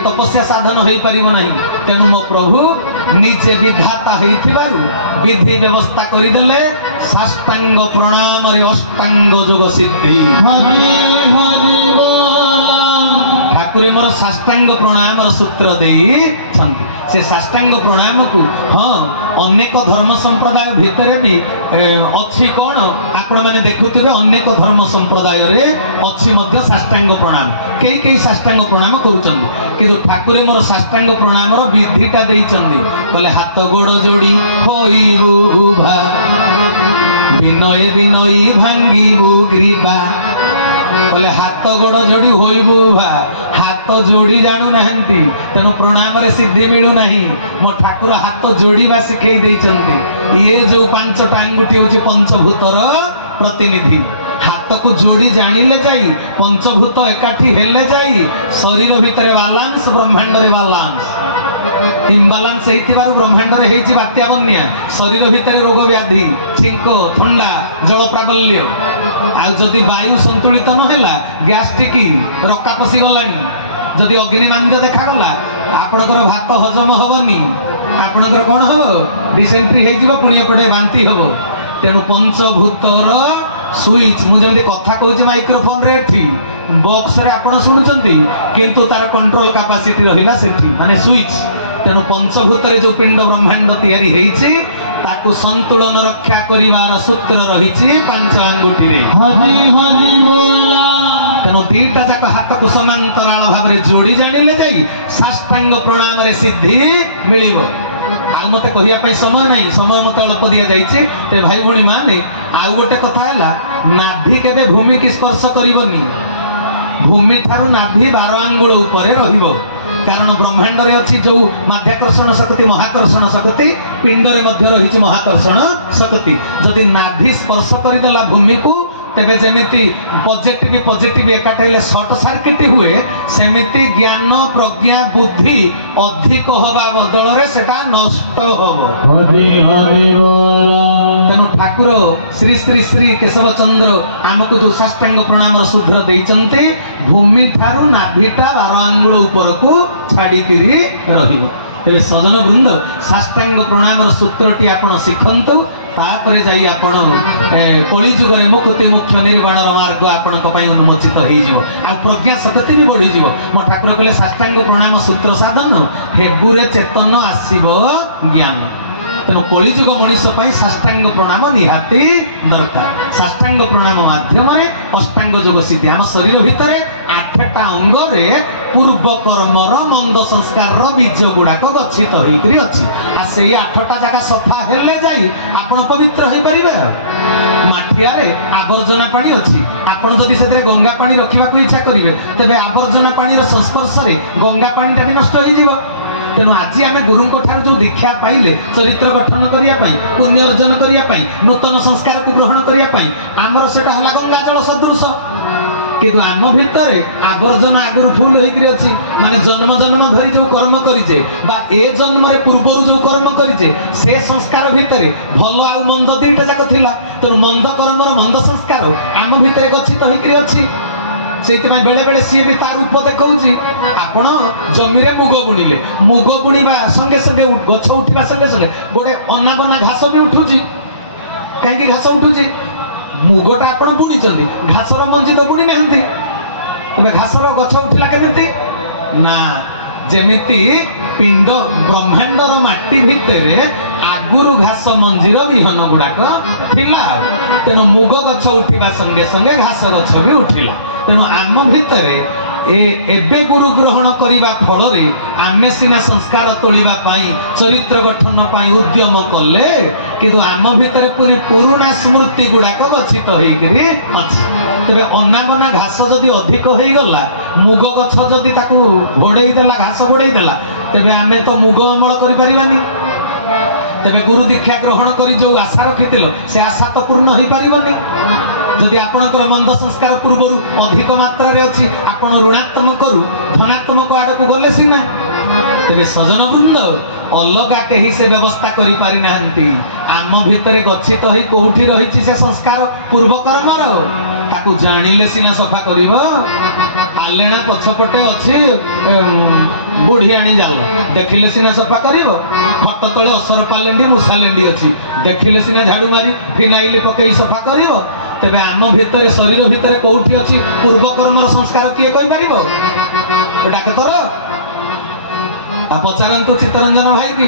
तपस्या साधन हो पार ना। तेणु मो प्रभु निजे विधाता होइथिबारु विधि व्यवस्था करदेले साष्टांग प्रणाम रे अष्टांग जोग सिद्धि। ठाकुर मोर साष्टांग प्रणाम सूत्र देइछंती। से साष्टांग प्रणाम को हाँ अनेक धर्म संप्रदाय भितर भी अच्छी कौन आपण मैंने देखुते अनेक धर्म संप्रदाय रे अच्छी मध्य साष्टांग प्रणाम कई कई साष्टांग प्रणाम करुचंदी। किंतु ठाकुर मोर साष्टांग प्रणाम रो विधिटा देइचंदी। बोले हाथ गोड़ जोड़ी होइबु उभा विनय विनयी भांगिबु ग्रीवा। बोले हाथ गोड़ जोड़ी होइबु उभा हाथ जोड़ी जानू नाहंती तेणु प्रणाम रे सिद्धि मिलू नहीं। मो ठाकुर हाथ जोड़ीबा सिखै देइचंती। ये जो पांचटा अंगुठी होची पंचभूतर प्रतिनिधि। हाथ को जोड़ी जानिले जाई पंचभूत एकाठी हेले जाई शरीर भितर बालांस ब्रह्मांड रे बालांस। इम्बालांस हेइतिबारु ब्रह्मांड रे हेइची बात्या बन्या शरीर भितर रोग व्याधि छिंक ठंडा जल प्राबल्य। आ जदि वायु संतुलित न होला गैस्ट्रिक रक्का पसी गलानी जदि अग्निमांद्य देखा गला आपणकर भात हजम हबनी आपणकर कोन हबो डिसेंट्री हेइजिबो पुणी एपटे बांती हबो। तेणु पंचभूतर स्विच मु जेमति कथा कहूछि माइक्रोफोन रे एठी बॉक्स रे आपण सुनुचंती किंतु तार कंट्रोल कैपेसिटी रहिला सेठी माने स्विच। तेणु पंचभूत रे जो पिंड ब्रह्मांड तैयारी हेइछि ताकू संतुलन रक्षा करिवार सूत्र रहिछि पांच अंगुठी रे। तेणु दीटा जाक हाथ को समांतराल भाव रे जोड़ी जानिले जाई साष्टांग प्रणाम रे सिद्धि मिलिबो। आ मते कहिया पई समय नहीं समय मते अल्प दिया जाइछि। ते भाई भणी माने आउ गोटे कथा हैला नाभि केबे भूमि की स्पर्श करिवनी। भूमि ठारू नाभि 12 आंगुल उपरे रहिबो। कारण ब्रह्मांड रे अछि जो माध्याकर्षण शक्ति महाकर्षण शक्ति पिंड रे मध्य रहिछि महाकर्षण शक्ति। जदि नाभि स्पर्श करिदेला भूमि को तेबे जेमिति पॉजिटिव एकाटेले शॉर्ट सर्किट हुए सेमिति ज्ञान प्रज्ञा बुद्धि अधिक होबा बदल रे सेटा नष्ट होबो। तेणु ठाकुर श्री श्री श्री केशव चंद्र आमको जो साष्टांग प्रणाम सूत्र देइचंती भूमि ठारू नाभिटा 12 आंगुल ऊपर को छाड़ी किरी रहिबो। तेबे सजन वृंद साष्टांग प्रणाम सूत्रटी आपण शिखंतु तापरे जाई आपण कली जुग रे मुक्ति मुख्य निर्वाण मार्ग आपण पई उन्मोचित होई जिवो। आ प्रज्ञा शक्ति भी बढ़ी जिवो। मो ठाकुर कहले साष्टांग प्रणाम सूत्र साधन हेबुरे चेतन आसीबो ज्ञान। तेणु कलिजुग मनीष साष्टांग प्रणाम निहाती दरकार। साष्टांग प्रणाम माध्यम अष्टांग जोग सिद्धि आम शरीर भितर 8टा अंग रे पूर्व कर्मर मंद संस्कार बीज गुड़ाक गच्छित होइकरी अछि। आ सेई 8टा जगह सफा हेले जाई आपण पवित्र होई परिबे। माठिया रे आवर्जना पानी अछि आपण जदि सेतरे गंगा पानी रखिबा को इच्छा करिवे तबे आवर्जना पानी रो संस्पर्श रे गंगा पानी टा भी नष्ट होई जिवो। तेणु आज आम गुरु जो दीक्षा पाइले चरित्र गठन करने पुण्य अर्जन करने नूतन संस्कार को ग्रहण करने आमर सेटा है गंगा जल सदृश। किंतु आम भितर आवर्जना आगुरी फुल होती माने जन्म जन्म धरी जो कर्म करिजे बा ए जन्म रे पूर्वरु जो कर्म करिजे से संस्कार भितर भल आ मंद दुईटा जाक थिला। तेणु मंद कर्मर मंद संस्कार आम भितर गच्छित होइकरी अछि। सेइतमाय बेले बेले सी भी तार रूप देखौछि। आपण जमी रे मुग बुणिले मुग बुणिबा संगे संगे गछ उठिबा संगे संगे गोटे अनाबना घास भी उठुछि। काहेकि घास उठुछि मुगटा आपण बुणिचंदी घासर मंजी तो बुणी नाहंती तबे घासर गछ उठिला केमिति ना जेमिति पिंड ब्रह्मांडर माटी भितर आगुरु घास मंजीर विहन गुड़ाक थिला। तेणु मुग गछ उठिबा संगे संगे घास गछ भी उठिला। तेणु आम भितर एबे गुरु ग्रहण करने फल आमे सीना संस्कार तोलिबा पाई चरित्र गठन पाई उद्यम कले किंतु आम भितर पूरी पुराना स्मृति गुड़ाक गच्छित होइकरी अछि। तेबे अनाबना घास जदि अधिक हो गला मुग गछ जदि ताकू घोड़ेई देला घास घोड़ेई देला तेबे आमे तो मुग अमल करि परिबानी। तेबे गुरु दीक्षा ग्रहण करी जो आशा रखिथिलो से आशा तो पूर्ण होई परिबनी। जदि आपणकर मंद संस्कार पूर्वर अधिक मात्रा रे अछि आपण ऋणात्मक रु धनात्मक आड़ को गले सिना तेबे सजन वृंद अलगा कहीं से व्यवस्था करि पारि नाहंती। आम भितर गच्छित होई कोठी रहिछि से संस्कार पूर्व कर्मर ताकू जानिले सिना सफा करिवो आलेना पछपटे अछि बुढ़ी आनी जाल देखिले सिना सफा करिवो खट तळे असर पालेंडी मुसालेंडी अछि देखिले सिना झाड़ू मारी फिनाइल पकेई सफा करिवो तेबे आम भितर शरीर भितर कोठी अछि पूर्व कर्मर संस्कार किए कहि परिबो डाक्टर आ पचारंतु चित्तरंजन भाई की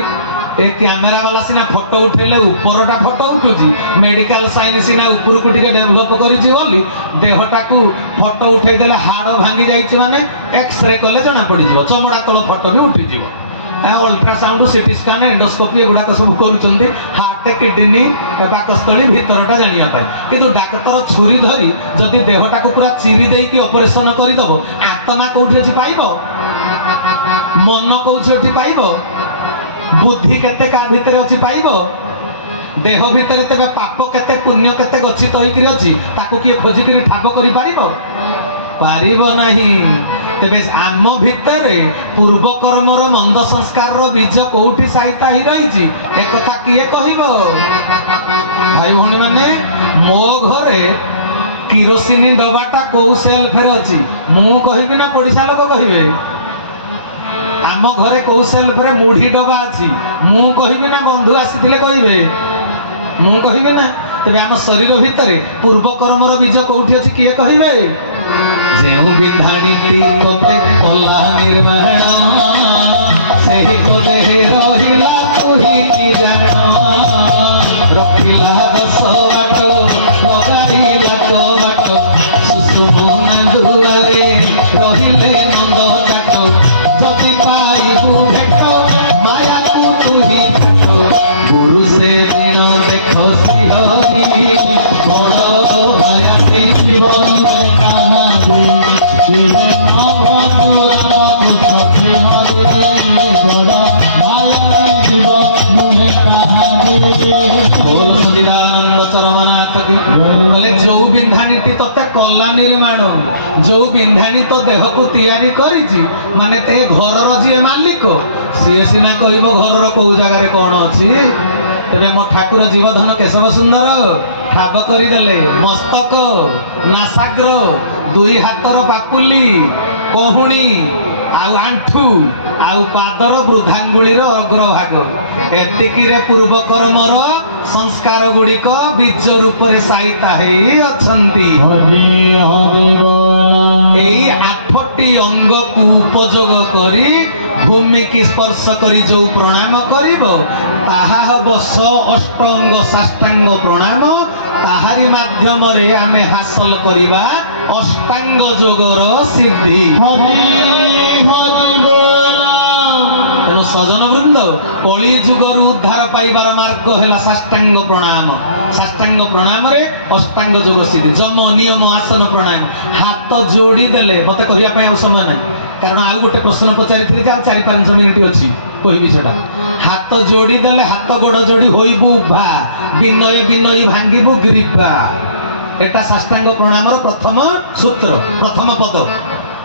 ए कैमेरा वाला सिना फोटो उठेले ऊपरटा फोटो उठुची मेडिकल साइंस सिना ऊपर को टिके डेवलप करिछि बोली देहटा को फोटो उठै देले हाड़ भांगी जाइछि माने एक्सरे कले जना पड़ी जिवो चमड़ा तळ फोटो भी उठी जिवो अल्ट्रासाउंड सीटी स्कैन एंडोस्कोपी एगुड़ा सब करूछंती हार्ट किडनी पाकस्थली भितरटा जानिया पाई किंतु डाक्टर छुरी धरी जदि देहटा को पूरा चिरी देकी ऑपरेशन करि दबो आत्मा कोठी अछि पाइबो मन कोठी अछि पाइबो बुद्धि केते का भितर अछि पाइबो देह भितर तेबे पाप केते पुण्य केते गच्छित होइकरी अछि ताको किए खोजि करी ठाब करि पारिबो पारिबो नाही तेबे आम भितर पूर्व कर्मर मंद संस्कार बीज कोठी साइता ही रही एक कथा किए कहबो भाई भौणी माने मो घरे किरोसिनी डबाटा को सेल्फ रे अछि मु कहबी ना पड़िसा लोक कहबे आम घरे को सेल्फ रे मुढ़ी डबा अछि मु कहबी ना बंधु आसीथिले कहबे मु कहबी ना तेबे आम शरीर भितर पूर्व कर्मर बीज कोठी अछि किए कहबे जेउ बिंधाणी तोते कला निर्माण सेही तो देह रहिला तुही की जान रखिला दस बाट लगाइला को बाट सुसुमुना दुनारे रहिले नंद काट जति पाइबु भेट माया को तुही काट गुरु से ऋण देखो सिहरी बड़ माया जीवन जो बिंधाणी तोते कला निर्माण जो बिंधाणी तो देह को तैयारी करिछि माने ते घर जी मालिक सी सीना कहबो घर को जगार कौन अच्छी तेरे मो ठाकुर जीवधन केशव सुंदर ठाब करदेले मस्तक नासाग्र दुई हाथर पापुली कहुणी आउ आंठू आउ पादर वृद्धांगुलीर अग्रभाग एतिकिरे पूर्व कर्मर संस्कार गुड़िक बीज रूप से साइता अछंती एई 8टी अंग को उपयोग करी भूमि की स्पर्श करी जो प्रणाम करिबो ताहा हबो 108 अंग साष्टांग प्रणाम ताहारी माध्यम रे आमे हासिल करिबा अष्टांग योगर सिद्धि तेणु सजन वृंद कली जुगर उद्धार पाइबार मार्ग है साष्टांग प्रणाम साष्टांग प्रणाम रे अष्टांग योग सिद्धि जम नियम आसन प्राणायाम हाथ जोड़ी देले मते कहया समय ना कारण आउ गोटे प्रश्न पचारि 4-5 मिनिट अच्छी कहबी सेटा हाथ जोड़ी देले हाथ गोड़ जोड़ी होइबु उभा विनय विनय भांगिबु ग्रीपा एटा साष्टांग प्रणामर प्रथम सूत्र प्रथम पद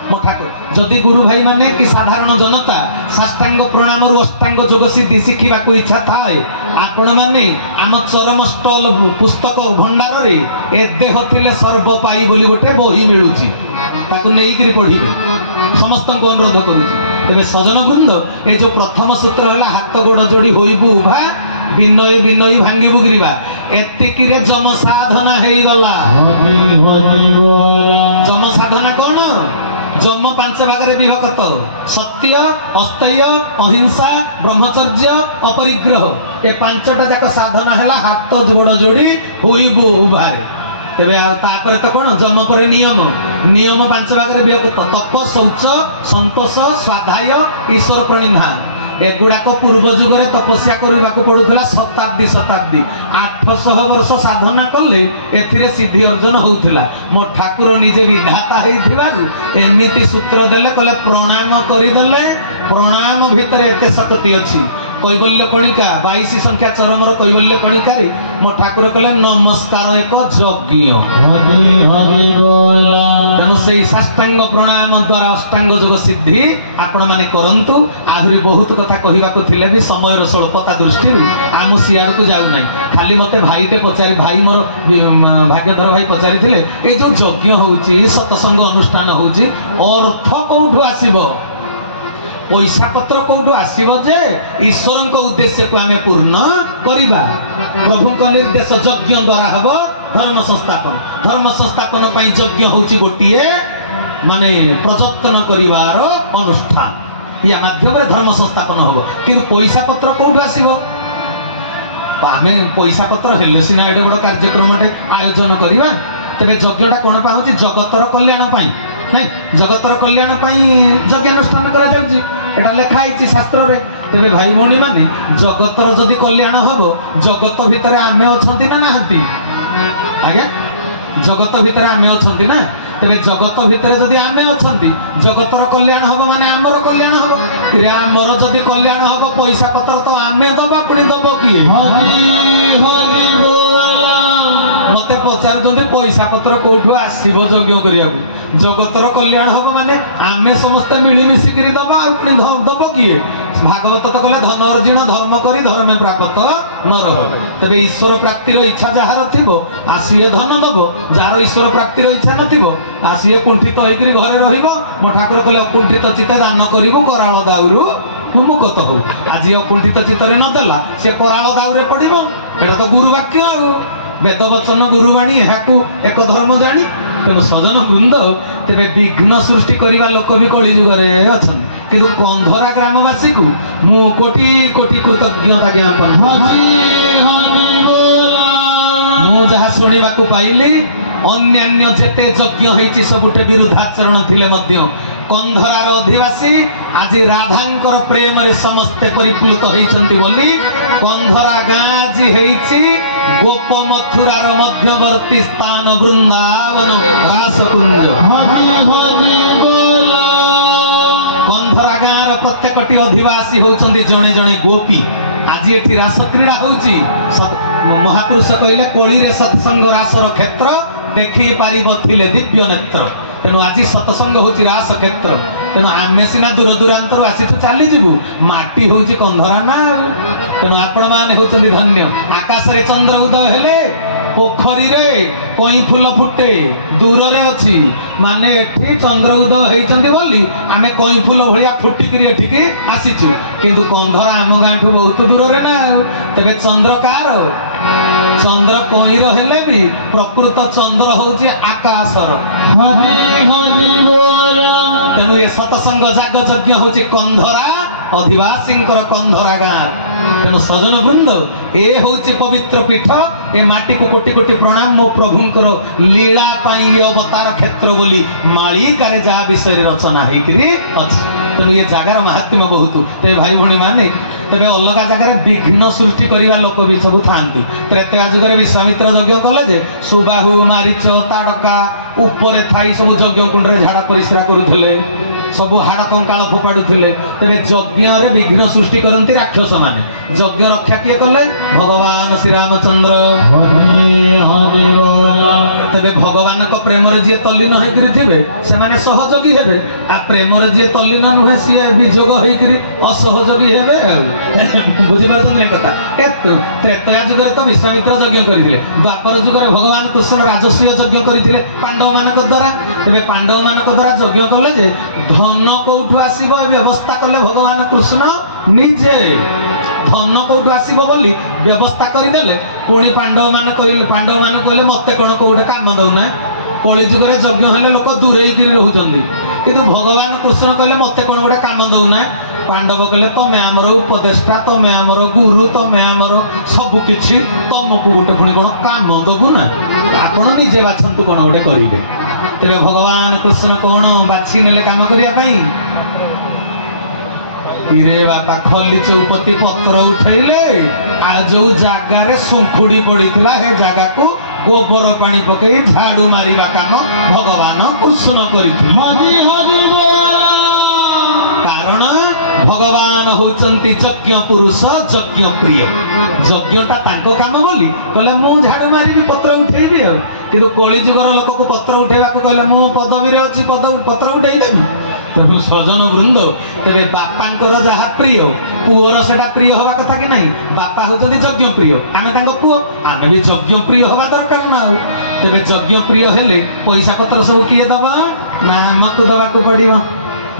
मो ठाकुर जदि गुरु भाई माने कि साधारण जनता साष्टांग प्रणाम अष्टांग योग सिद्धि शिखा को इच्छा थाए आपण माने आम चरम स्टल पुस्तक भंडार रे ए देह थिले सर्व पाई बोली गोटे बही मिलुची ताकू नेइकरी पढ़िबे समस्त को अनुरोध करूची तेबे सजन वृंद ए जो प्रथम सूत्र हला हाथ गोड़ जोड़ी होइबु उभा विनय विनय भांगिबु गिरिबा एतिकी रे जम साधना हेई गला जम साधना कोन जम 5 भाग रे विभक्त सत्य अस्तय अहिंसा ब्रह्मचर्य अपरिग्रह ए 5टा जाक साधना हैला हाथ गोड़ जोड़ी होइबु उभारे तेबे तापर तो कोन जम पर नियम नियम 5 भाग रे विभक्त तप शौच संतोष स्वाध्याय ईश्वर प्रणिधान एगुड़ाक पूर्व जुगरे तपस्या करने को पड़ूला शताब्दी 800 वर्ष साधना कले एथिरे सिद्धि अर्जन होउथिला मो ठाकुर निजे विधाता होइथिबारु एमिति सूत्र देले कले प्रणाम करिदेले प्रणाम भितर एते शक्ति अछि कैवल्य कणिका 22 संख्या चरमर कैवल्य कणिकारी मो ठाकुर कले नमस्कार एक यज्ञ तेणु से साष्टांग प्रणाम द्वारा अष्टांग योग सिद्धि आपण माने करंतु। आहुरी बहुत कथा कहवाक थिले भी समय स्वल्पता दृष्टि आम सियाड़ को जाऊ ना। खाली मते भाई ते पचारि भाई मोर भाग्यधर भाई पचारि थिले ए जो यज्ञ होउची सत्संग अनुष्ठान होउची अर्थ कोठु आसीबो पैसा पत्र कोठु आसीबो जे ईश्वर को उद्देश्य को आमे पूर्ण करिबा। प्रभु को निर्देश यज्ञ द्वारा हबो धर्म संस्थापन पई यज्ञ होउची गोटिए माने प्रयत्न करिवार अनुष्ठान या माध्यम रे धर्म संस्थापन हबो। किंतु पैसा पत्र कोठु आसीबो आमे पैसा पत्र हेले सिना एडे बड़ कार्यक्रम आयोजन करिबा। तेरे यज्ञटा कौन पा होची जगतर कल्याण पाई नहीं जगतर कल्याण पाई यज्ञानुष्ठान करा जाउची एटा लेखा आइची शास्त्र रे। तेरे भाई भौणी माने जगतर जदि कल्याण हबो जगत भितर आमे अछंती ना नाहंती आज्ञा जगत भितर आमे अछंती ना। तेरे जगत भितर जदि आमे अछंती जगतर कल्याण हबो माने आमर कल्याण हबो। रे आमर जदि कल्याण हबो पैसा पत्र तो आमे दबा पुणी दबो किए हरि हरि बोला। मते पचारुचंदी पैसा पत्र कोठु आसीबो यज्ञ करिया जगतर कल्याण हबो माने आमे समस्त मिली मिसी करी दबा पुणी दबो किए। भागवत तो कहले धन अर्जन धर्म करी धर्म प्राप्त नर। तबे ईश्वर प्राप्तिर इच्छा जहार थिबो आसीए धन दबो जार ईश्वर प्राप्तिर इच्छा नथिबो आसीए कुंठित होइकरी घरे रहिबो। मो ठाकुर कहले अकुंठित चित्त दान करिवो कराळ दाउरु मुक्त हो। आज अकुंठित चित्तरे न देला से कराळ दाउरे पडिबो एटा तो गुरु वाक्य आ वेद वचन गुरुवाणी यहाँ एक धर्म जानी। तेणु सजन वृंद तेरे विघ्न सृष्टि करने लोक भी कली जुगे अच्छा कि कंधरा ग्रामवासी को मु कोटि कोटि कृतज्ञता ज्ञापन मु जहाँ शुणा पाइली अन्यान्य जेते यज्ञ होती सबुटे विरुद्धाचरण थिले मध्य कंधरार अधिवासी आज राधांकर प्रेम रे समस्ते परिप्लुत होइचंती बोली कंधरा गाँ आज हेइची गोप मथुरार मध्यवर्ती स्थान वृंदावन रासकुंज कंधरा गाँव प्रत्येकटी अधिवासी होउचंती जणे जणे गोपी। आज एठी रास क्रीड़ा होउची महापुरुष कहले कोली रे सत्संग रासर क्षेत्र देखि पारिब थिले दिव्य नेत्र। तेणु आज सत्संग होउची रास क्षेत्र। तेणु आमे सिना दूर दूरांतर आसी चली जीवु माटी होउची कंधरा ना। तेणु आपण माने होउचंती धन्य। आकाश रे चंद्र उदय हेले पोखरी रे कई फूल फुटे दूर रे अछि माने एठी चंद्र उदय हेइचंती बोली आमे कई फूल भलिया फुटिकरी एठिकी आसीचु। किंतु कंधरा आम गाँठू बहुत दूर रे ना। तबे चंद्र कार चंद्र कईर हेले भी प्रकृत चंद्र होउची आकाशर। तेणु ये सत्संग जाग यज्ञ होउची कंधरा अधिवासींकर कंधरा गाँ। तेणु सजन वृंद ए होउची पवित्र पीठ ए माटी को कोटि कोटि प्रणाम मो प्रभुंकर लीला पाई अवतार क्षेत्र बोली मालिकारे जा विषय रचना हेकरी अछि। तेणु ये जगार महात्म्य बहुत। ते भाई भौणी माने तबे अलग जगार विघ्न सृष्टि करिवा लोक भी सब थांती। त्रेता जुगरे विश्वामित्र यज्ञ कले जे सुबाहु मारीच ताड़का ऊपर थाई सब यज्ञ कुंड रे झाड़ा परिश्रा करुथले सब हाड़ कंकाल फोपाड़ुले। तेरे यज्ञ रे विघ्न सृष्टि करती राक्षस माने। यज्ञ रक्षा किए कले भगवान श्री रामचंद्र। तेरे भगवान को प्रेम रे जी तल्लीन होकर थे से सहयोगी हेबे आ प्रेम रे जी तल्लीन नुहे सी विजोग होकर असहयोगी हेबे। बुझिपार कथा त्रेतया जुगरे तो विश्वामित्र यज्ञ करते द्वापर जुगरे भगवान कृष्ण राजस्व यज्ञ करते पांडव मान द्वारा। तेरे पांडव मान द्वारा यज्ञ कले जे धन कौठु आसीब व्यवस्था कले भगवान कृष्ण निजे धन कौठु आसीब बोली व्यवस्था करदेले। पुणी पांडव मान कहले मते कौन कौटे काम दौना कली जुगरे यज्ञ हेले लोक दूरे रोचंदी किंतु भगवान कृष्ण कहले मते कौन गोटे काम दौना। पांडव कहले तमें आमर उपदेष्टा तमें आमर गुरु तमें आमर सबु किछि तुमको गोटे पुणी कौन काम दबु ना आपण निजे बाछंतु कौन गोटे करिवे। तेरे भगवान कृष्ण कौन बाछि नेले काम करिया पई रे बापा खली चौपति पत्र उठैले आ जो जगार सुखुड़ी पड़ीला हे जगह को गोबर पानी पकई झाड़ू मारिबा काम भगवान कृष्ण करिथि। कारण भगवान होचंती यज्ञ पुरुष यज्ञ प्रिय। यज्ञटा तांको काम बोली कहले मु झाड़ू मारिबी पत्र उठेबी କିନ୍ତୁ କଳି ଯୁଗର ଲୋକକୁ ପତ୍ର ଉଠେଇବାକୁ କହିଲେ ମୁଁ ପଦବୀରେ ଅଛି ପତ୍ର ଉଠେଇଦେବି। ତେଣୁ ସଜନ ବୃନ୍ଦ, ତେବେ ବାପାଙ୍କର ଯାହା ପ୍ରିୟ ପୁଅର ସେଟା ପ୍ରିୟ ହବା କଥା କି ନାହିଁ? ବାପା ହଉଛନ୍ତି ଯଜ୍ଞ ପ୍ରିୟ, ଆମେ ତାଙ୍କ ପୁଅ, ଆମେ ବି ଯଜ୍ଞ ପ୍ରିୟ ହବା ଦରକାର ନା। ଆଉ ତେବେ ଯଜ୍ଞ ପ୍ରିୟ ହେଲେ ପଇସା ପତ୍ର ସବୁ କିଏ ଦବ? ନା ଆମକୁ ଦବାକୁ ପଡିବ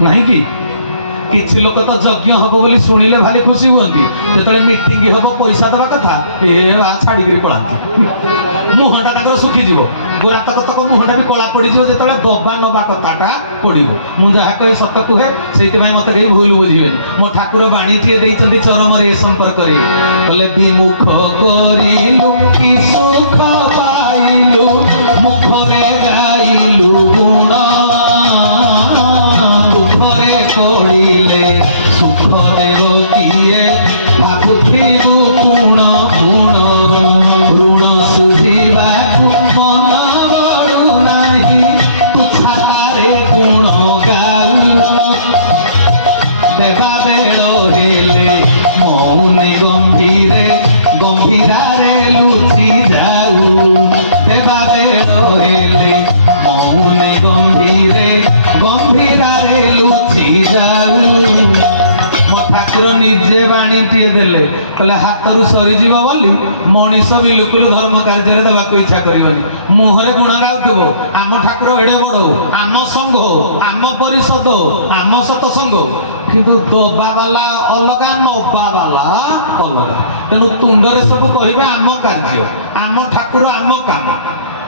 ନାହିଁ କି? କିଛି ଲୋକ ତ ଯଜ୍ଞ ହବ ବୋଲି ଶୁଣିଲେ ଭାରି ଖୁସି ହୁଅନ୍ତି, ଯେତେବେଳେ ମିଟିଂ ହବ ପଇସା ଦବା କଥା ଛାଡିକିରି ପଳାନ୍ତି। ମୁହଁଟା ତାଙ୍କର ଶୁଖିଯିବ, ଗୋରାତକ ତକ ମୁହଁଟା ବି କଳା ପଡିଯିବ ଯେତେବେଳେ ଦବା ନବା କଥାଟା ପଡିବ। ମୁଁ ଯାହା କହେ ସତ କୁହେ, ସେଇଥିପାଇଁ ମତେ କେହି ଭୁଲ ବୁଝିବେନି। ମୋ ଠାକୁର ବାଣୀଟିଏ ଦେଇଛନ୍ତି ଚରମରେ ଏ ସମ୍ପର୍କରେ, କହିଲେ ବିମୁଖ କରିଲୁ କି ସୁଖ ପାଇଲୁ, ମୁଖରେ ଗାଇଲୁ ଗୁଣ, ଦୁଃଖରେ ପଡ଼ିଲେ ସୁଖରେ କିଏ, ଭାବୁଥିବୁ ଗୁଣ ଗୁଣ, ଋଣ ସୁଝିବାକୁ ମନ ବଳୁ ନାହିଁ, ଛାତାରେ ଗୁଣ ଗାଉ, ଦେବା ବେଳ ହେଲେ ମୌନେ ଗମ୍ଭୀରେ ଗମ୍ଭୀରାରେ ଲୁଚି ଯାଉ, ଦେବା ବେଳ ହେଲେ ମୌନେ ଗମ୍ଭୀରେ ଗମ୍ଭୀରାରେ ଲୁଚି ଯାଉ। ମୋ ଠାକୁର ନିଜେ ବାଣୀଟିଏ ଦେଲେ, କହିଲେ ହାତରୁ ସରିଯିବ ବୋଲି ମଣିଷ ବିଲକୁଲ ଧର୍ମ କାର୍ଯ୍ୟରେ ଦେବାକୁ ଇଚ୍ଛା କରିବନି। ମୁହଁରେ ଗୁଣ ଗାଉଥିବ, ଆମ ଠାକୁର ଏଡେ ବଡ, ଆମ ସଂଘ, ଆମ ପରିଷଦ, ଆମ ସତସଙ୍ଗ, କିନ୍ତୁ ଦବା ବାଲା ଅଲଗା, ନବା ବାଲା ଅଲଗା। ତେଣୁ ତୁଣ୍ଡରେ ସବୁ କହିବା ଆମ କାର୍ଯ୍ୟ, ଆମ ଠାକୁର, ଆମ କାମ,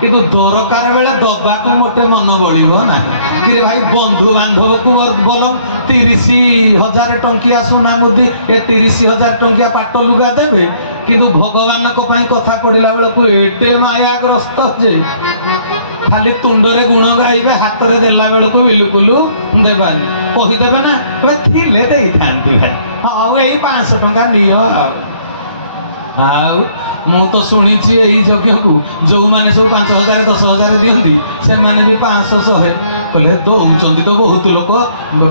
କିନ୍ତୁ ଦରକାର ବେଳେ ଦବାକୁ ମୋଟେ ମନ ବଳିବ ନାହିଁ। କି ଭାଇ ବନ୍ଧୁ ବାନ୍ଧବକୁ ବଲ 30,000 ଟଙ୍କିଆ ସୁନା ମୁଦି, 30,000 ଟଙ୍କିଆ ପାଟ ଲୁଗା ଦେବେ, କିନ୍ତୁ ଭଗବାନଙ୍କ ପାଇଁ କଥା ପଡିଲା ବେଳକୁ ଏତେ ମାୟାଗ୍ରସ୍ତ ଯେ ଖାଲି ତୁଣ୍ଡରେ ଗୁଣ ଗାଇବେ, ହାତରେ ଦେଲା ବେଳକୁ ବିଲକୁଲ ଦେବାନି। କହିଦେବେ ନା, ଥିଲେ ଦେଇଥାନ୍ତି ଭାଇ, ହଉ ଏଇ 500 ଟଙ୍କା ନିଅ। ଆଉ ମୁଁ ତ ଶୁଣିଛି ଏଇ ଯଜ୍ଞକୁ ଯୋଉମାନେ ସବୁ 5,000 10,000 ଦିଅନ୍ତି, ସେମାନେ ବି 500 100 କହିଲେ ଦଉଛନ୍ତି ତ ବହୁତ ଲୋକ।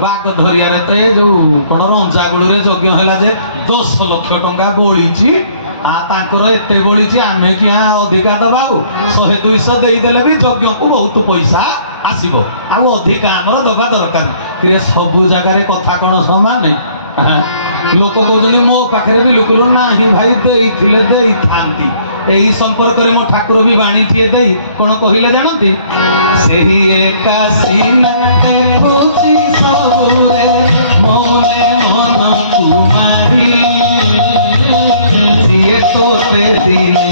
ବାଗ ଧରିଆରେ ତ ଏ ଯୋଉ କଣ ରଞ୍ଜାଗୁଳରେ ଯଜ୍ଞ ହେଲା ଯେ 10 ଲକ୍ଷ ଟଙ୍କା ବଳିଛି, ତାଙ୍କର ଏତେ ବଳିଛି, ଆମେ କିଆ ଅଧିକା ଦବା? ଆଉ 100 200 ଦେଇଦେଲେ ବି ଯଜ୍ଞକୁ ବହୁତ ପଇସା ଆସିବ, ଆଉ ଅଧିକା ଆମର ଦବା ଦରକାର। ସବୁ ଜାଗାରେ କଥା କଣ ସମାନ? ଲୋକ କହୁଛନ୍ତି ମୋ ପାଖରେ ବିଲକୁଲ ନାହିଁ ଭାଇ, ଦେଇଥିଲେ ଦେଇଥାନ୍ତି। ଏହି ସମ୍ପର୍କରେ ମୋ ଠାକୁର ବି ବାଣୀଟିଏ ଦେଇ କଣ କହିଲେ ଜାଣନ୍ତି? ସେହି ଏକା ସିନା ଦେଖୁଛି ସବୁରେ ମନେ ମନକୁ ମାରି, ସିଏ ତୋତେ ଦିନେ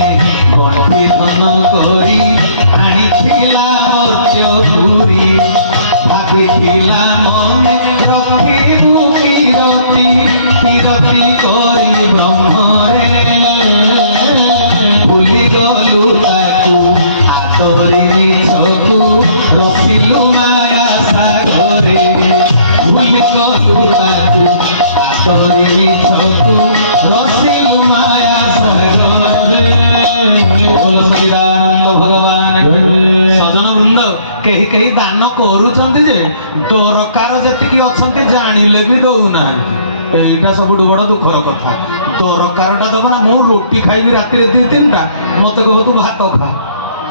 ଗଣ୍ଠି ଧନ କରି ଆଣିଥିଲା ମର୍ତ୍ତ୍ୟପୁରୀ, ଭାବିଥିଲା ମନେ ରଖିବୁ କିରତି, କିରତି କରି ବ୍ରହ୍ମରେ, ଭୁଲି ଗଲୁ ତାକୁ ଆଦରି ନିଛକୁ, ରସିଲୁ ମାୟା ସାଗରେ, ଭୁଲି ଗଲୁ ତାକୁ ଆଦରି ନିଛକୁ, ରସିଲୁ ମାୟା ସାଗରେ। ବୋଲ ଶ୍ରୀରାମ ଭଗବାନ। ସଜନ ବୃନ୍ଦ, କେହି କେହି ଦାନ କରୁଛନ୍ତି ଯେ ଦରକାର ଯେତିକି ଅଛନ୍ତି ଜାଣିଲେ ବି ଦଉନାହାନ୍ତି। এইটা ସବୁଠୁ ବଡ ଦୁଃଖର କଥା। ଦରକାରଟା ଦବ ନା, ମୁଁ ରୁଟି ଖାଇବି ରାତିରେ 2-3ଟା, ମତେ କହିବ ତୁ ଭାତ ଖା,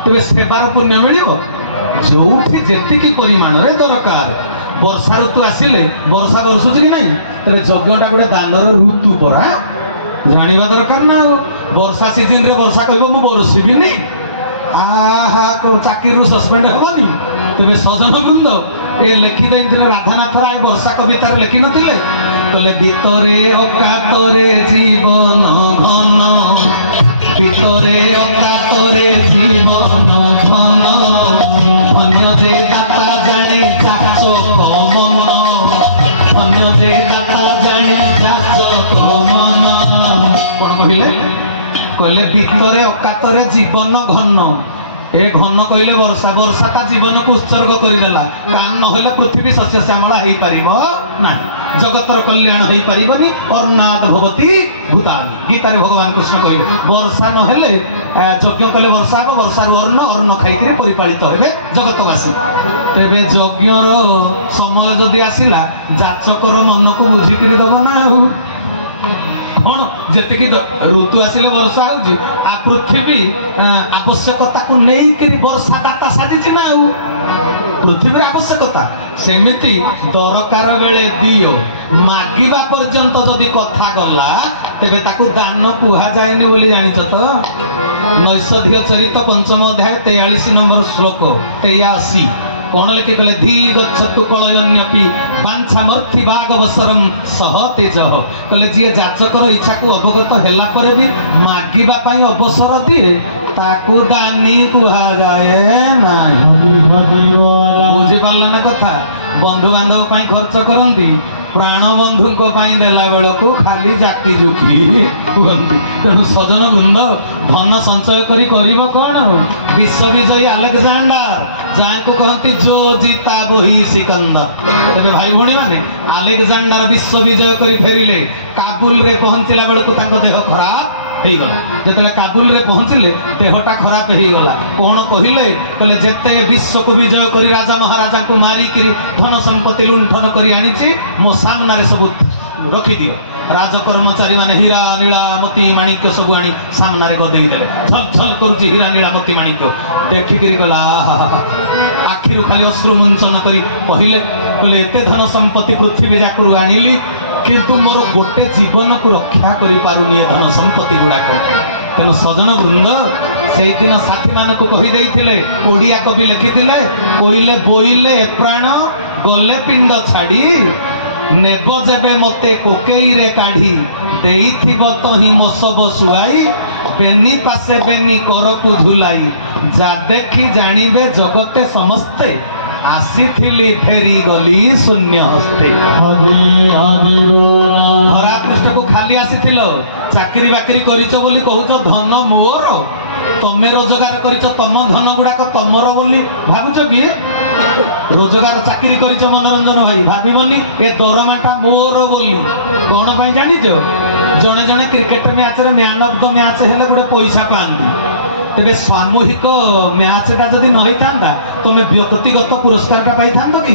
ତେବେ ସେବାର ପୁଣ୍ୟ ମିଳିବ? ଯୋଉଠି ଯେତିକି ପରିମାଣରେ ଦରକାର। ବର୍ଷା ଋତୁ ଆସିଲେ ବର୍ଷା ବର୍ଷୁଛି କି ନାହିଁ, ତେବେ ଯଜ୍ଞଟା ଗୋଟେ ଦାନର ଋତୁ ପରା, ଜାଣିବା ଦରକାର ନା। ଆଉ ବର୍ଷା ସିଜନରେ ବର୍ଷା କହିବ ମୁଁ ବର୍ଷିବିନି, ଚାକିରିରୁ ସସ୍ପେଣ୍ଡ ହେବନି। ତେବେ ସଜନ ବୃନ୍ଦ, ଏ ଲେଖି ଦେଇଥିଲେ ରାଧାନାଥ ରାୟ ବର୍ଷା କବିତାରେ ଲେଖି ନଥିଲେ, କହିଲେ ଭିତରେ ଅକାତରେ ଜୀବନ ଘନ, ଭିତରେ ଅକାତରେ ଜୀବନ ଘନ, ଅନ୍ୟ ଯେ ଦାତା ଜାଣେ ଚାଚକ ମନ, ଅନ୍ୟ ଯେ ଦାତା ଜାଣେ ଚାଚକ ମନ। କଣ କହିଲେ? କହିଲେ ଭିତରେ ଅକାତରେ ଜୀବନ ଘନ। ଏ ଘନ କହିଲେ ବର୍ଷା, ବର୍ଷା ତା ଜୀବନକୁ ଉତ୍ସର୍ଗ କରିଦେଲା, କାରଣ ନହେଲେ ପୃଥିବୀ ଶସ୍ୟ ଶ୍ୟାମଳା ହେଇପାରିବ ନାହିଁ, ଜଗତର କଲ୍ୟାଣ ହେଇପାରିବନି। ଅର୍ଣ୍ଣାଦ ଭବତି ଭୂତାନି, ଗୀତାରେ ଭଗବାନ କୃଷ୍ଣ କହିଲେ ବର୍ଷା ନହେଲେ ଯଜ୍ଞ କଲେ ବର୍ଷା ହେବ, ବର୍ଷାରୁ ଅନ୍ନ, ଅନ୍ନ ଖାଇକରି ପରିପାଳିତ ହେବେ ଜଗତବାସୀ। ତେବେ ଯଜ୍ଞର ସମୟ ଯଦି ଆସିଲା, ଯାଚକର ମନକୁ ବୁଝିକିରି ଦବ ନା। ଆଉ कौन जी ऋतु आसिले वर्षा आ पृथ्वी आवश्यकता को नहीं वर्षा दाता साजिश ना पृथ्वी आवश्यकता सेमिति दरकार बेले दियो मागिबा पर्यंत जदि कथा गला तेबे ताकू दान कुहा जाएनी बोली जानिछ तो नैषधीय चरित पंचम अध्याय 43 नंबर श्लोक 83 कौन लिखि गले धी गच्छतु कलयन्यपि पांचामर्थी भागवसरम सह तेज कले जी जाचकर इच्छा को अवगत हैला पर भी मागिबा पई अवसर दिए ताकू दानी कुहा जाए ना बुझी पारला ना कथा बंधु बांधव पई खर्च करंती प्राण बंधु देला बेलू खाली जाति जुकी कहती तेणु सजन वृंद धन संचय करी कौन विश्व विजयी आलेक्जेंडर जहाँ को कहती जो जीता वही सिकंदर तेरे भाई भौणी माने आलेक्जेंडर विश्व विजय करी फेरिले काबुल रे पहुंचला बेलू देह खराब जो काबुल रे पहुंचले देहटा खराब हो गला कौन कहले जेते विश्व को विजय करी राजा महाराजा को मारिक धन संपत्ति लुंठन कर आनी मो सामने सब रखी दियो राज कर्मचारी माने हीरा नीला मोती माणिक्य सब आनी सामने गदे झल झल करुची हीरा नीला मोती माणिक्य देखिक गला आखिर खाली अश्रु मुंचन कर कहले एते धन संपत्ति पृथ्वी जाकरू आनिली किंतु मोर गोटे जीवन को रक्षा करि पारुनी धन संपत्ति गुड़ाक तेणु सजन वृंद से दिन साथी मान को कही देइथिले ओडिया कवि लिखिथिले कोइले बोइले प्राण गले पिंड छाड़ी नेब जेबे मते कोकेई रे काढ़ी देइथिब तही मसब सुआई बेनी पासे बेनी करकु झुलाई जा देखी जानिबे जगते समस्ते आसीथिली फेरी गली शून्य हस्ते धरा पृष्ठ को खाली आसीथिल चाकरी बाकरी करिच बोली कहूच धन मोर तमे रोजगार करिच तम धन गुड़ाक तमर बोली भाबुच कि रोजगार चाकरी करिच मनोरंजन भाई भाबीबनी ए दरमाटा मोर बोली कौन पाई जानिच जने जने क्रिकेट मैच रे मैन ऑफ द मैच हेले गोटे पैसा पांदी तेरे सामूहिक मैचटा जदि न होता तुम व्यक्तिगत पुरस्कार पाई था कि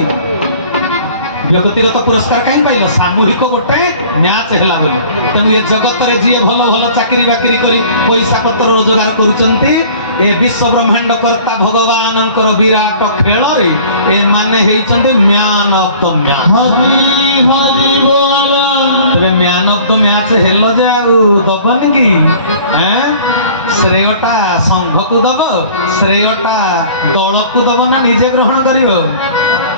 व्यक्तिगत पुरस्कार कहीं पाइल सामूहिक गोटे मैच है बोली तेणु ये जगत रे जी भल भल चाकरी बाकरी करी पैसा पत्र रोजगार करुचंती ए विश्व ब्रह्मांड कर्ता भगवान विराट खेल रे ए माने हेइचंदे man of the match man of the match hello जे दबनी कि श्रेयटा संघ को दब श्रेयटा दल को दब ना निजे ग्रहण कर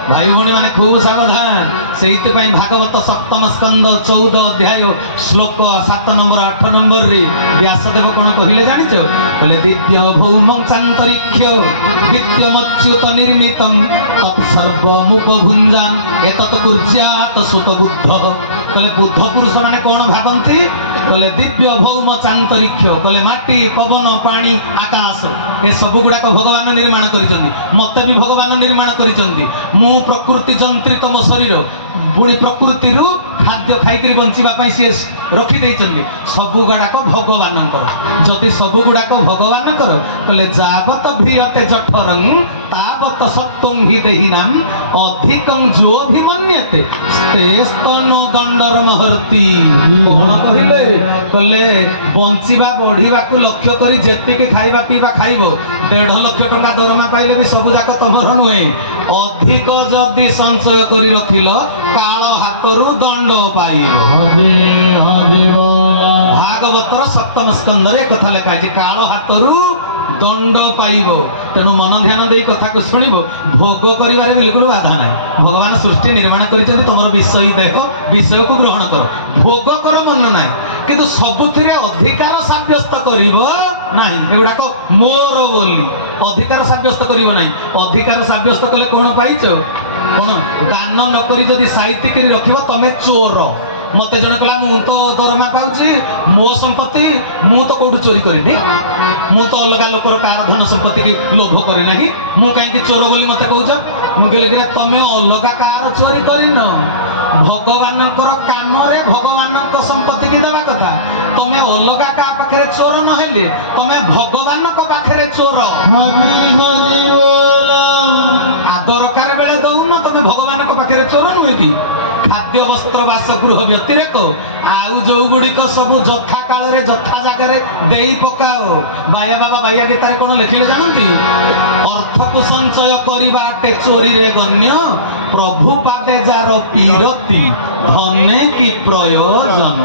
भाई भौणी माने खूब सावधान से भागवत सप्तम स्कंद 14 अध्याय श्लोक 7 नंबर 8 नंबर रे व्यासदेव कौन कहले जानिच कहले द्वितीय भौमं चांतरिक्ष द्वितीयमच्युत निर्मितम तत्सर्वमुपभुञ्जान एतत् कुर्यात् सुत बुद्ध कहले बुद्ध पुरुष माने कौन भाबंती कहले दिव्य भौम चांतरिक्ष कहले माटी पवन पानी आकाश ए सब गुड़ाक भगवान निर्माण करिसंदी मते भी भगवान निर्माण करिसंदी मु प्रकृति जंत्रित मो शरीर पुणी प्रकृति खाद्य खाई बंचापी सी रखी सब गुड़ाक भगवान जदि सब गुड़ाक भगवान कहले जावत भ्रियते जठरं तावत सत्वं हि देहिनाम अधिकं जो भी मन्यते स्तनो दंडर महर्ति कौन कहले कहले बंचिबा बढ़िबा को लक्ष्य करी जेतिके खाइबा पीबा खाइबो 1.5 लाख टंका दरमा पाइले भी सब जाक तमर नुहे अधिक जदि संचय करी रखिल काल हातरू दंड पाइबो भागवतर सप्तम स्कंद रे कथा लिखा है काल हातरू दंड पाइब तेणु मन ध्यान दे कथा को शुणव भोग करिबारे बिल्कुल बाधा ना भगवान सृष्टि निर्माण कर तुम विषय देह विषय को ग्रहण कर भोग कर मन ना किंतु सबुथिरे अधिकार साब्यस्त करिबो नाही एगुडाक मोर बोली अधिकार साब्यस्त करिबो नाही अधिकार साब्यस्त कले कोन पाइचो कोन दान न करी जदि साहित्य करी रखिबो तमे चोर मत जन कहला मु तो दरमा पाउची मो संपत्ति मु तो कोठु चोरी करिनी मु तो अलग लोकर कार धन संपत्ति की लोभ करी नाही मु काई चोर बोली मत कहउछ मु गेले कि तमे अलग कार चोरी करिन भगवानकर काम रे भगवानक संपत्ति की देवा कथा तमे अलग का पाखरे चोर न हेले तमे भगवानक पाखरे चोर आदर कार बेले दउन तमे भगवानक पाखरे चोर नुहे कि खाद्य वस्त्र बासगृह व्यतिरेक आउ जो गुड़िक सब जथा काल जथा जगार दे पकाओ। बाया बाबा बाया गीतार कौन लिखिले जानती? अर्थ को संचय करवाटे चोरी रे गण्य प्रभु पादे जार पीरती धने की प्रयोजन।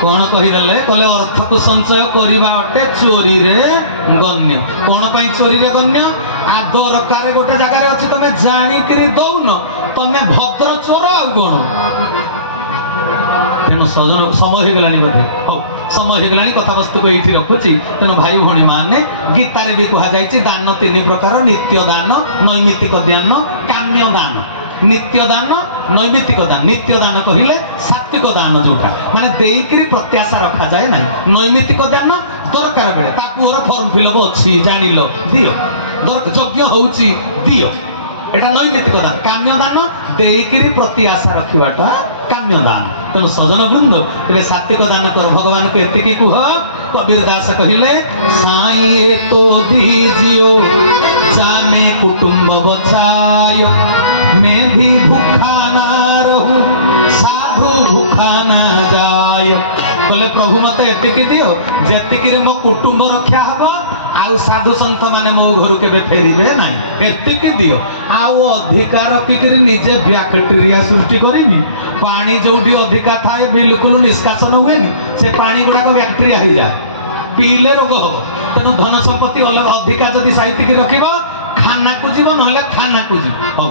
कौन कहीदेले कहले अर्थ को संचय करवाटे चोरी रे गण्य। कौन पाई चोरी रे गण्य? आ दरकार गोटे जगार अच्छी तुम जाणिकी दौन तमें भद्र चोर आ कौन। तेणु सजन समय हो गलानी बोधे हौ समय हो गलानी कथा वस्तु को ये रखुची। तेणु भाई भौणी माने गीतार भी कहुई दान तीन प्रकार नित्य दान नैमित्तिक दान काम्य दान। नित्य दान नैमित्तिक दान नित्य दान कहले सात्विक दान जोटा माने देईकरी प्रत्याशा रखा जाए ना। नैमित्तिक दान दरकार बेले ता पुअर फर्म फिलअप अच्छी जानिल दियो यज्ञ होउची दियो एटा नैमित्तिक दान। काम्य दान देईकरी प्रत्याशा रखिबाटा काम्य दान। तेणु सजन वृंद तेरे सात्विक दान कर भगवान को एतिकी कुह। कबीर दास कहिले साई तो दीजियो जाने कुटुंब बचायो मैं भी भूखा ना रहूं साधु भूखा ना जाय। कहले प्रभु मत एतिकी दियो जेतिकी मो कुटुंब रक्षा हबो आउ साधु संत माने मो घर के फेरिबे ना एतिकी दियो। आउ अधिकार रखिकरी निजे बैक्टेरिया सृष्टि करिबी पानी जोटी अधिका थाए बिल्कुल निष्कासन हुएनि से पानी गुड़ाक बैक्टेरिया हो जाए पीले रोग हम। तेणु धन संपत्ति अलग अधिका जदि साइतिक रखिब खाना को जीव ना थाना को जीव। हौ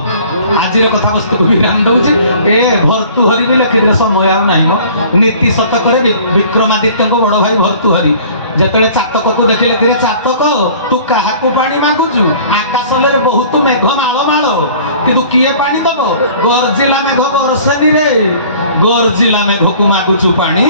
आज कथा वस्तु को विराम दौर ए भर्तुहरी भी लिखिले समय आना मो नीति शतक विक्रमादित्य को बड़ भाई भर्तुहरी जिते चातक को देखिले कि चातक तू क्या पानी मागुचु आकाश बहुत मेघ माल माल कि किए पानी दब गरजिला मेघ बरसेनी रे गरजिला मेघ को मागुचु पानी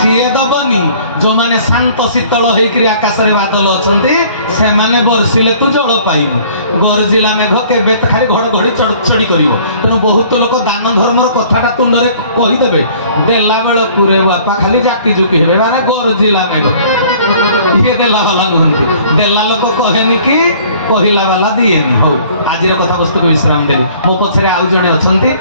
सीए दबनी जो माने शांत शीतल होकर आकाश रे बादल अच्छे से माने बरसिले तू जल पाइबू गरजिला मेघ केबे खाली घड़घड़ी चढ़चड़ी कर। तेणु बहुत लोक दान धर्मर कथाटा तुंडे कहीदेवे देला बेल पुरे बापा खाली जाकी जुकी हे माने गरजिला मेघ ये देला वाला नुहति देला लोक कहेनि कि कहला वाला दिएनि। हौ आज कथा वस्तु को विश्राम देवी मो पछरे आउ जणे अछंती।